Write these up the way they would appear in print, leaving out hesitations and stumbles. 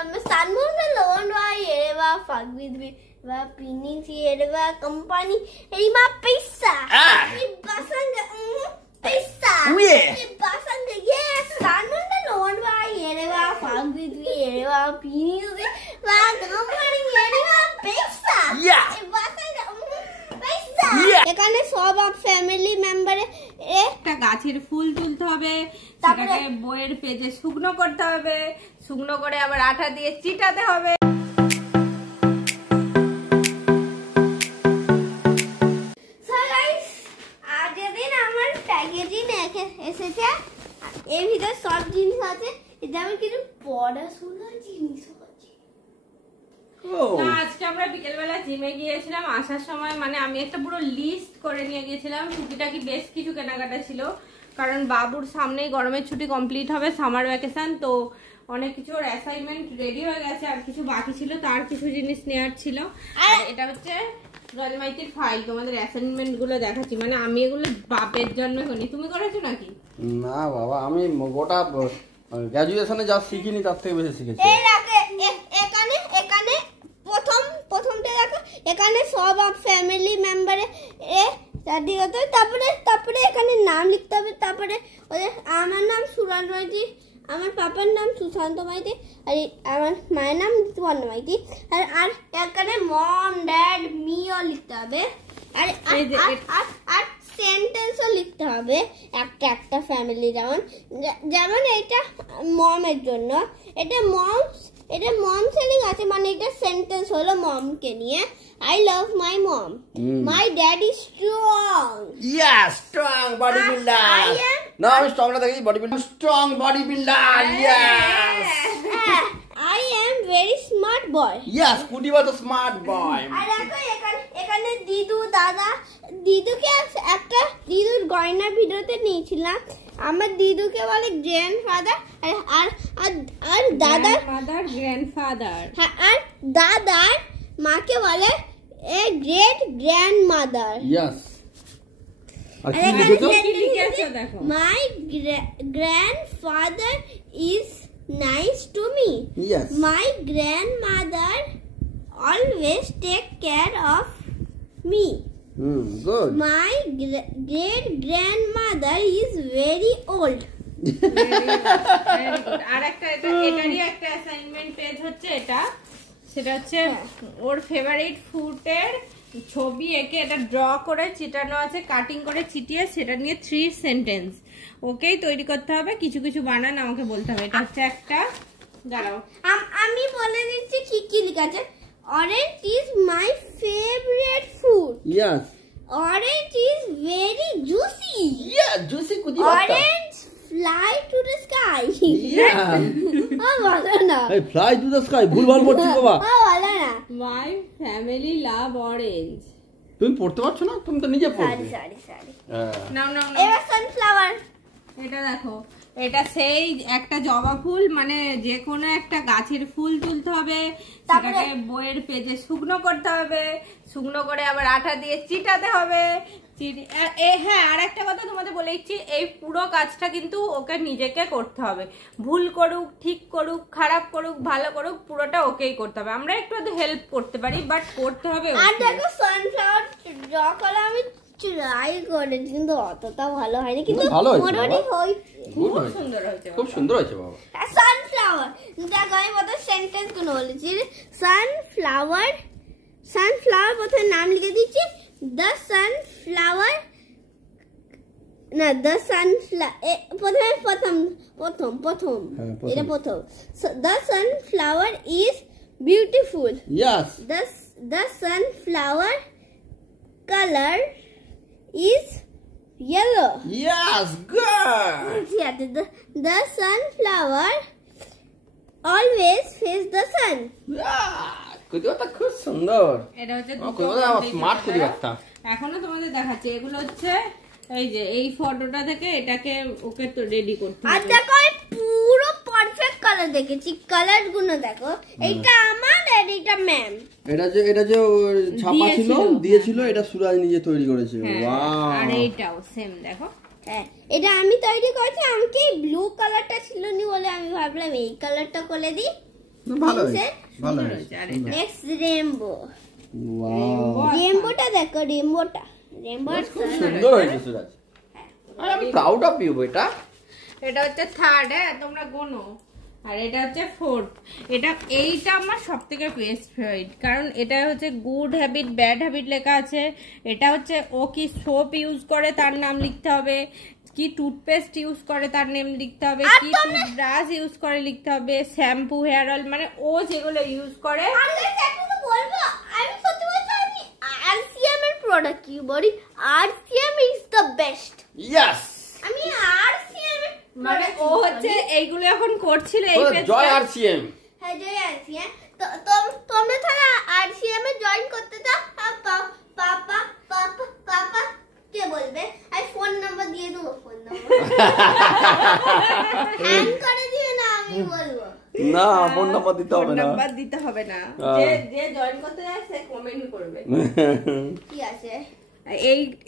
Sanmona loan vai ereva fuck with me. Va pinning si ereva company erima pizza. Ibasanga pizza. Ibasanga yes. Sanmona loan vai ereva fuck with me ereva pinning si va company ereva pizza. Yeah. Ibasanga pizza. এখানে সব family মেম্বারে একটা গাছের ফুল তুলতে হবে, সেটাকে বইয়ের পেজে শুকনো করতে হবে, শুকনো করে আবার আঠা দিয়ে চিটাতে হবে। সো গাইস আজকের দিন আমার প্যাকেজিং এসেছে, এর ভিতরে সব জিনিস আছে, এটা আমি কিছু পড়াশোনার জিনিস আছে। আজকে আমরা বিকেলবেলা জিমে গিয়েছিলাম, আসার সময় মানে আমি একটা পুরো লিস্ট করে নিয়ে গিয়েছিলাম, টুকিটাকি বেশ কিছু কেনাকাটা ছিল, কারণ বাবুর সামনেই গরমের ছুটি কমপ্লিট হবে, সামার ভ্যাকেশন, তো অনেক কিছু ওর অ্যাসাইনমেন্ট রেডি হয়ে গেছে, আর কিছু বাকি ছিল, তার কিছু জিনিস নেওয়ার ছিল। আর এটা হচ্ছে রজমাইতির ফাইল, তোমাদের অ্যাসাইনমেন্ট গুলো দেখাচ্ছি, মানে আমি এগুলো বাপের জন্য করি। তুমি করেছো নাকি? না বাবা, আমি গোটা গ্র্যাজুয়েশনে যা শিখিনি তার থেকে বেশি শিখেছি। এখানে এখানে প্রথমটা দেখো, এখানে সব ফ্যামিলি মেম্বারে তারপরে এখানে নাম লিখতে হবে, তারপরে আমার নাম সুরাজ মাইতি, আমার পাপার নাম সুশান্ত মাইতি, আর আমার মায়ের নাম ঋতুপর্ণা মাইতি, আর এখানে মম ড্যাড মিও লিখতে হবে, আর সেন্টেন্সও লিখতে হবে একটা ফ্যামিলি, যেমন এটা মমের জন্য, এটা মম সেলিং আছে, মানে এটা সেন্টেন্স হলো মমকে নিয়ে, I love my mom. My dad is strong. Yes, strong bodybuilder. No, I'm strong na dekhi bodybuilder. Strong bodybuilder. Yes. I am very smart boy. Yes, Kuti was a smart boy. আর এখানে দিদু দাদা, দিদুকে একটা দিদুর গয়নার ভিডিওতে নিয়েছিলাম, আমার দিদুকে বলে grandfather, আর দাদার mother grandfather, হ্যাঁ, আর দাদার মাকে বলে এ গ্রেট গ্র্যান্ডমাদার। Yes. আর কি লিখেছো দেখো, my grandfather is nice to me. Yes. My grandmother always take care of me. Good. My great grandmother is very old. very good. আর একটা এটারই একটা অ্যাসাইনমেন্ট পেজ হচ্ছে এটা, সেটা হচ্ছে ওর ফেভারিট ফুডের ছবি এঁকে এটা ড্র করে চিটানো আছে, কাটিং করে চিটিয়ে সেটা নিয়ে 3 সেন্টেন্স ওকেই তৈরি করতে হবে, কিছু কিছু বানান আমাকে বলতে হবে। এটা হচ্ছে একটা, দাঁড়াও আমি বলে দিচ্ছি কি কি লেখা আছে। Orange is my favourite food. Yes. Orange is very juicy. Yeah, juicy Kuti. Orange fly to the sky. Yeah. বলো না। Hey, fly to the sky. ভুলভাল পড়ছিস বাবা। বলো না। My family love orange. তুমি পড়তে পারছো না? তুমি তো নিজে পড়বে। সরি। নাও এবার সানফ্লাওয়ার। এটা দেখো, এটা সেই একটা জবা ফুল, মানে যে কোনো একটা গাছের ফুল তুলতে হবে, সেটাকে বইয়ের পেজে শুকনো করতে হবে, শুকনো করে আবার আঠা দিয়ে চিটাতে হবে। হ্যাঁ, আর একটা কথা তোমাদের বলে দিচ্ছি, এই পুরো কাজটা কিন্তু ওকে নিজেকে করতে হবে, ভুল করুক, ঠিক করুক, খারাপ করুক, ভালো করুক, পুরোটা ওকেই করতে হবে, আমরা একটু হেল্প করতে পারি, বাট করতে হবে। আর দেখো সানফ্লাওয়ার যখন আমি ট্রাই করেছি কিন্তু অতটা ভালো হয়নি, কিন্তু মোটামুটি খুব সুন্দর হয়েছে, খুব সুন্দর হয়েছে বাবা। সানফ্লাওয়ার দেখো, আমি প্রথম সেন্টেন্স গুলো বলেছি। সানফ্লাওয়ার প্রথমে নাম লিখে দিচ্ছি, দ্য সানফ্লাওয়ার, না দ্য সানফ্লাওয়ার প্রথম এটা প্রথম। The sunflower is beautiful. Yes. The sunflower color is yellow. Yes, good. The sunflower always face the sun. কুদিওটা খুব সুন্দর। এটা হচ্ছে স্মার্ট কুদিওটা। এখনো তোমাদের দেখাচ্ছি, এগুলো হচ্ছে এই যে এই ফটোটা থেকে এটাকে ওকে তো রেডি করতে হবে। আর দেখো পুরো পারফেক্ট কালার দেখেছি, কালার গুলো দেখো, এইটা আমার আর এইটা ম্যাম। এটা যে ছাপা ছিল দিয়েছিল, এটা সুরাজ নিজে তৈরি করেছে। ওয়াও। আর এইটাও সেম দেখো। হ্যাঁ, এটা আমি তৈরি করেছি, আমাকে ব্লু কালারটা ছিল নি বলে আমি ভাবলাম এই কালারটা করে দিই। ভালো হয়েছে, ভালো হয়েছে। Next rainbow. ওয়াও, রেইনবোটা দেখো, রেইনবোটা খুব সুন্দর হয়েছে সুরাজ। আমি প্রাউড অফ ইউ বেটা। এটা হচ্ছে থার্ড, হ্যাঁ তোমরা গোনো। আর এটা হচ্ছে ফোর্থ। এইটা আমার সব থেকে বেস্ট ফেভারিট, কারণ এটা হচ্ছে গুড হ্যাবিট ব্যাড হ্যাবিট লেখা আছে। এটা হচ্ছে ও কি সোপ ইউজ করে তার নাম লিখতে হবে, কি টুথপেস্ট ইউজ করে তার নেম লিখতে হবে, কি টুথব্রাশ ইউজ করে লিখতে হবে, শ্যাম্পু, হেয়ার অয়েল, মানে ও যেগুলো ইউজ করে। আমি সত্যি বলছি, আমি আরসিএম এর প্রোডাক্ট ইউজ করি। RCM is the best. Yes, আমি আরসিএম এর মানে ও হচ্ছে এইগুলো এখন করছিল এই পেজটা। জয় আরসিএম। হ্যাঁ, জয় আরসিএম। তো তোমরা তাহলে আরসিএম এ জয়েন করতে চাও, পাপা কে বলবে? আমি ফোন নাম্বার দিয়ে দেবো, ফোন নাম্বার হ্যাং করে দিও না, আমি বলবো না, ফোন নাম্বার দিতে হবে না, নাম্বার দিতে হবে না। যে জয়েন করতে যায় সে কমেন্ট করবে। কি আছে।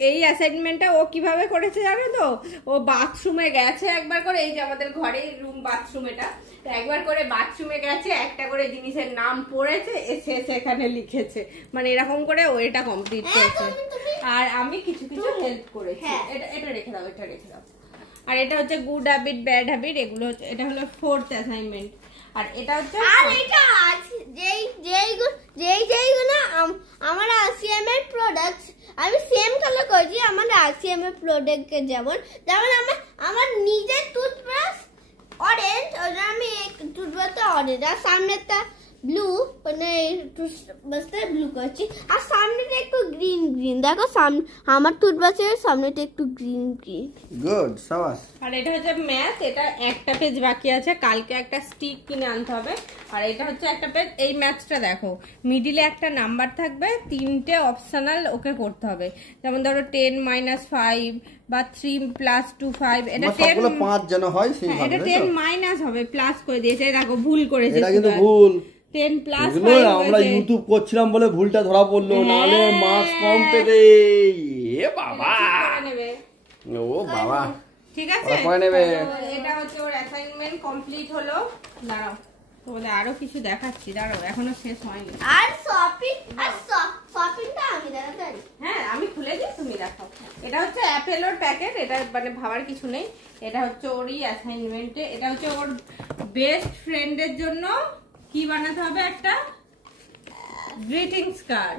এই অ্যাসাইনমেন্টটা ও কিভাবে করেছে জানো তো? ও বাথরুমে গেছে একবার করে, এই যে আমাদের ঘরে রুম বাথরুম, এটা একবার করে বাথরুমে গেছে, একটা করে জিনিসের নাম পড়েছে, এসে সেখানে লিখেছে, মানে এরকম করে ও এটা কমপ্লিট করেছে। আর আমি কিছু কিছু হেল্প করেছি। এটা রেখে দাও, এটা রেখে দাও। আর এটা হচ্ছে গুড হ্যাবিট ব্যাড হ্যাবিট, এগুলো হচ্ছে, এটা হলো ফোর্থ অ্যাসাইনমেন্ট। আর এটা হচ্ছে, আর এটা আছে যেইগুলো আমার আরসিএম এর প্রোডাক্ট, আমি সেম কালার করেছি আমার আরসিএম এর প্রোডাক্ট যেমন আমার নিজের টুথব্রাশ অরেঞ্জ, ওটা আমি টুথব্রাশটা অরেঞ্জ, আর সামনেটা ব্লু, মানে টুথব্রাশটা ব্লু করেছি, আর সামনেটা একটু গ্রিন দেখো, আমার টুথব্রাশের সামনেটা একটু গ্রিন। গুড, সাবাস। আর এটা হচ্ছে ম্যাথ, এটা একটা পেজ বাকি আছে, কালকে একটা স্টিক কিনে আনতে হবে। আর এটা হচ্ছে একটা পেজ, এই ম্যাথটা দেখো, মিডিলে একটা নাম্বার থাকবে, 3টে অপশনাল ওকে করতে হবে, যেমন ধরো 10 - 5 বা 3 + 2 5। এটা 10 5 যেন হয় সেই ভাবে, এটা 10 মাইনাস হবে, প্লাস করে দিয়েছে, দেখো ভুল করেছে, এটা কিন্তু ভুল। 10 + 5 আমরা ইউটিউব করছিলাম বলে ভুলটা ধরা পড়লো, নালে মার্কস কম পেতে। এ বাবা, ও বাবা, ঠিক আছে। এটা হচ্ছে ওর অ্যাসাইনমেন্ট কমপ্লিট হলো। দাঁড়াও, তোমাদের আরো কিছু দেখাচ্ছি, দাঁড়াও, এখনো শেষ হয়নি। আর শপিংটা আমি দেখাতে পারি? হ্যাঁ, আমি খুলে দিই, তুমি দেখাও। এটা হচ্ছে অ্যাপেলোর প্যাকেট, এটা মানে ভাবার কিছু নেই। এটা হচ্ছে ওরই অ্যাসাইনমেন্টে, এটা হচ্ছে ওর বেস্ট ফ্রেন্ডের জন্য কি বানাতে হবে, একটা গ্রিটিংস কার্ড।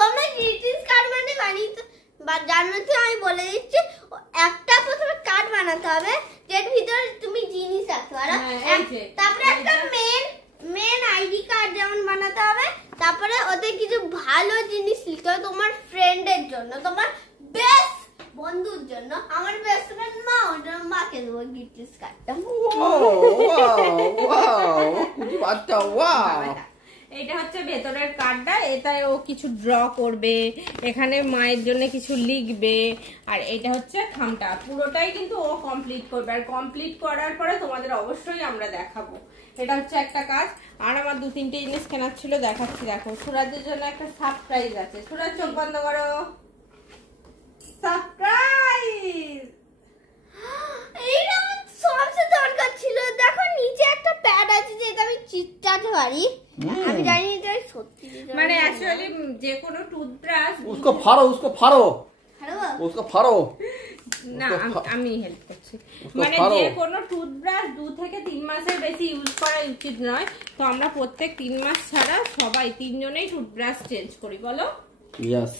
তোমরা গ্রিটিংস কার্ড মানে বানিয়ে জানো তো, আমি বলে দিচ্ছি। একটা প্রথমে কার্ড বানাতে হবে, যের ভিতরে তুমি জিনিস রাখতে পারো। তারপরে একটা মেন আইডি কার্ড যেমন বানাতে হবে, তারপরে ওতে কিছু ভালো জিনিস লিখতে হবে তোমার ফ্রেন্ডের জন্য, তোমার বেস্ট বন্ধুর জন্য। আমার বেস্ট ফ্রেন্ড মা, ওর মাকে দেবো গ্রিটিংস কার্ডটা। এটা হচ্ছে ভেতরের কার্ডটা, এটাই ও কিছু ড্র করবে, এখানে মায়ের জন্য কিছু লিখবে। আর এটা হচ্ছে খামটা, পুরোটাই কিন্তু ও কমপ্লিট করবে। আর কমপ্লিট করার পরে তোমাদের অবশ্যই আমরা দেখাবো। এটা হচ্ছে একটা কাজ। আর আমার 2-3টে জিনিস কেনার ছিল, দেখাচ্ছি। দেখো, সুরাজের জন্য একটা সারপ্রাইজ আছে। সুরাজ, চোখ বন্ধ করো। সারপ্রাইজ! এইটা সবচেয়ে দরকার ছিল। দেখো, নিচে একটা প্যাড আছে যেটা আমি চিপটাতে পারি। আমি জানি এটা সত্যি, মানে অ্যাকচুয়ালি যে কোনো টুথব্রাশ, उसको फाड़ो। না, আমি হেল্প করছি। মানে যে কোনো টুথব্রাশ 2 থেকে 3 মাসের বেশি ইউজ করা উচিত নয়। তো আমরা প্রত্যেক 3 মাস ছাড়া সবাই 3 জনেই টুথব্রাশ চেঞ্জ করি, বলো? ইয়েস।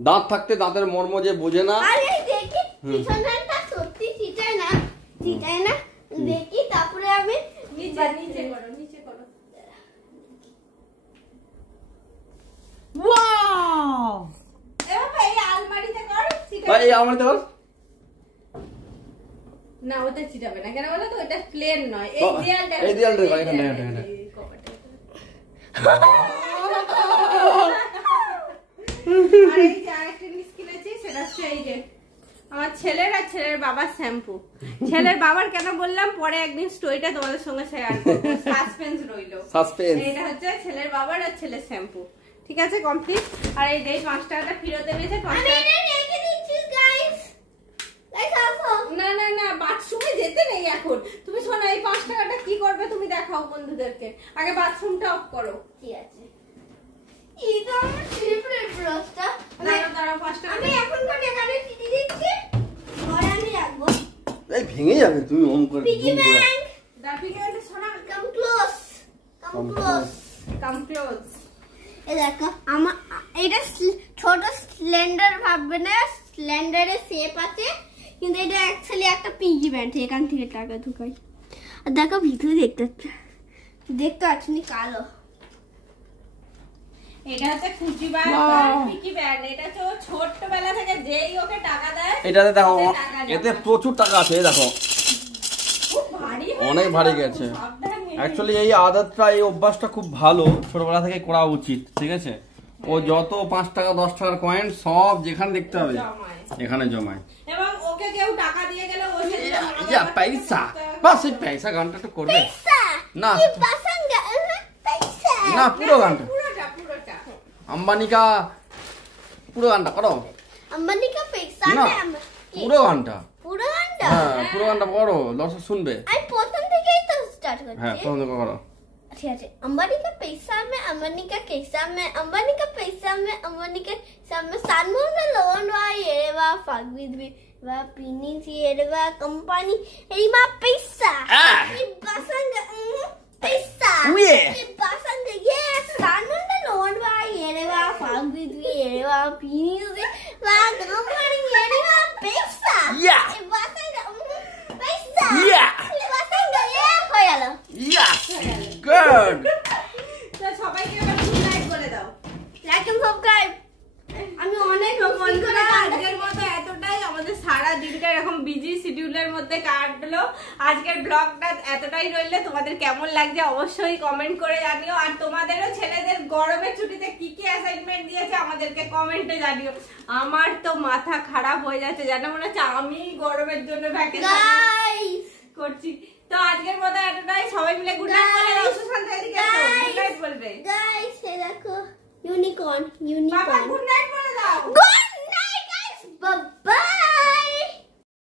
দাঁত থাকতে দাঁতের মর্ম যে বোঝে না। আরে দেখি পিছনটা সত্যি চিটায় না। দেখি, তারপরে আমি নিচে করো। ওয়াও! এবার এই আলমারিতে কর, ঠিক আছে? এই আলমারিতে কর। না, ওটা চিটাবে না, কেন বলো তো? এটা প্লেন নয়, এই দেয়ালটা কর, এখানে। আর এই যে আরেকটা জিনিস কিনেছি, সেটা হচ্ছে এই যে আমার ছেলের আর ছেলের বাবার শ্যাম্পু। ছেলের বাবার কেন বললাম, পরে একদিন স্টোরিটা তোমাদের সঙ্গে শেয়ার করব, সাসপেন্স রইলো। এটা হচ্ছে ছেলের বাবার আর ছেলের শ্যাম্পু। ঠিক আছে, কমপ্লিট। আর এই যে 5 টাকাটা ফেরত এনেছে, 5 টাকা। আমি এটা রেখে দিচ্ছি গাইস। না না না, বাথরুমে যেতে নেই এখন। তুমি শোনো, এই 5 টাকাটা কি করবে তুমি দেখাও বন্ধুদেরকে। আগে বাথরুমটা অফ করো। ঠিক আছে। এটা আমার ফেভারিট ব্রাশটা। দাঁড়াও 5 টাকা আমি এখন করে এখানে চিনি দিচ্ছি, পরে আমি রাখবো। এই ভেঙে যাবে তুমি অন করে পিগি ব্যাংক, দাঁড়িয়ে গেলে শোনা। কাম ক্লোজ, কাম ক্লোজ। কাম ক্লোজ। এই দেখো আমার এটা ছোট স্লেন্ডার ভাববে না, স্লেন্ডারের শেপ আছে, কিন্তু এটা অ্যাকচুয়ালি একটা পিগি ব্যাংক। এখান থেকে টাকা ঢুকাই। আর দেখো ভিতরে দেখতে পাচ্ছি কালো। এটা হচ্ছে খুশি ব্যান্ড, পিকি ব্যান্ড। এটা তো ছোটবেলা থেকে যেই ওকে টাকা দেয়, এটাতে দেখো ওতে টাকা জমা। এতে প্রচুর টাকা আছে। এই দেখো খুব ভারী হয়ে অনেক গেছে ভারী বাবু, গেছে। সাবধানে। অ্যাকচুয়ালি এই আদতটা, এই অভ্যাসটা খুব ভালো, ছোটবেলা থেকে করা উচিত। ঠিক আছে, ও যত 5 টাকা 10 টাকার কয়েন সব যেখানে দেখতে হবে জমায়। এখানে জমায়। এবং ওকে কেউ টাকা দিয়ে গেলে ও সেগুলো আমাদের ইয়া কাছে পয়সা, করতে হবে। বাস এই পয়সা গানটা তো করবে না। ये पसंद है पैसा। না পুরো গানটা, পুরোটা। আম্বানি কা পুরো গানটা করো अंबानी का पैसा না, में পুরো গানটা। पूरा घंटा। হ্যাঁ পুরো গানটা করো, দর্শক শুনবে। आई प्रथम থেকেই তো স্টার্ট হ্যাঁ করছি। প্রথম থেকে করো। ঠিক আছে। अंबानी का पैसा में, अंबानी का कैसा में, अंबानी का पैसा में, अंबानी के सामने सानमोन में लोन वा ये वा फागविद भी वा पीनी सी ये वा कंपनी ये मा पैसा। ये पसंद पैसा। ये पसंद ये सानमोन में लोन वा ये वा फागविद भी ये वा पीनी सी वा कंपनी ये वा पैसा। Yeah. ये पसंद पैसा। Yeah. ये पसंद ये হয়ে গেল। Yeah good. তো সবাইকে এবার গুড নাইট বলে দাও। Like and subscribe. আমি অনেক বন্ধুরা আজকের মতো এতটাই। আমাদের সারা দিনটা এরকম বিজি শিডিউলের মধ্যে কাটলো। আজকের ব্লগটা এতটাই রইলে তোমাদের কেমন লাগছে অবশ্যই কমেন্ট করে জানিও। আর তোমাদেরও ছেলেদের গরমের ছুটিতে কি কি অ্যাসাইনমেন্ট দিয়েছে আমাদেরকে কমেন্টে জানিও। আমার তো মাথা খারাপ হয়ে যাচ্ছে, জানো মনে হচ্ছে আমি গরমের জন্য ভ্যাকেশন গাইস করছি। তো আজকের মতো এতটাই। সবাই মিলে গুড নাইট বলে দাও। সুশান্ত এদিকে এসো, গুড নাইট বলবে। গাইস এই দেখো ইউনিকর্ন বাবা ইউনিকর্ন গুড নাইট বলে দাও। গুড